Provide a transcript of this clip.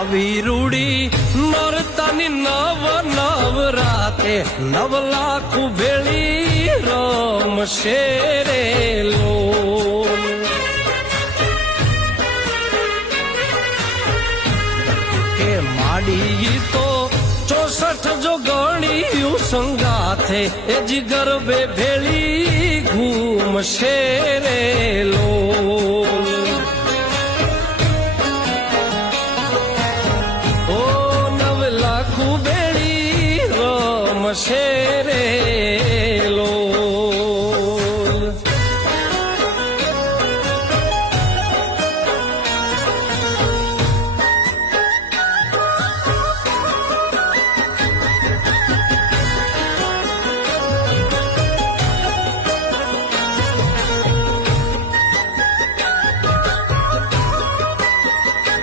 આવી રૂડી નરતાની નવ નવરાતે 9 લાખ ભેળી રમશે રે લોલ કે માડી તો 64 જો ગણ્યું સંગાથે એ જીગર બે ભેળી ઘૂમશે રે લોલ ઓ 9 લાખ ભેળી રમશે રે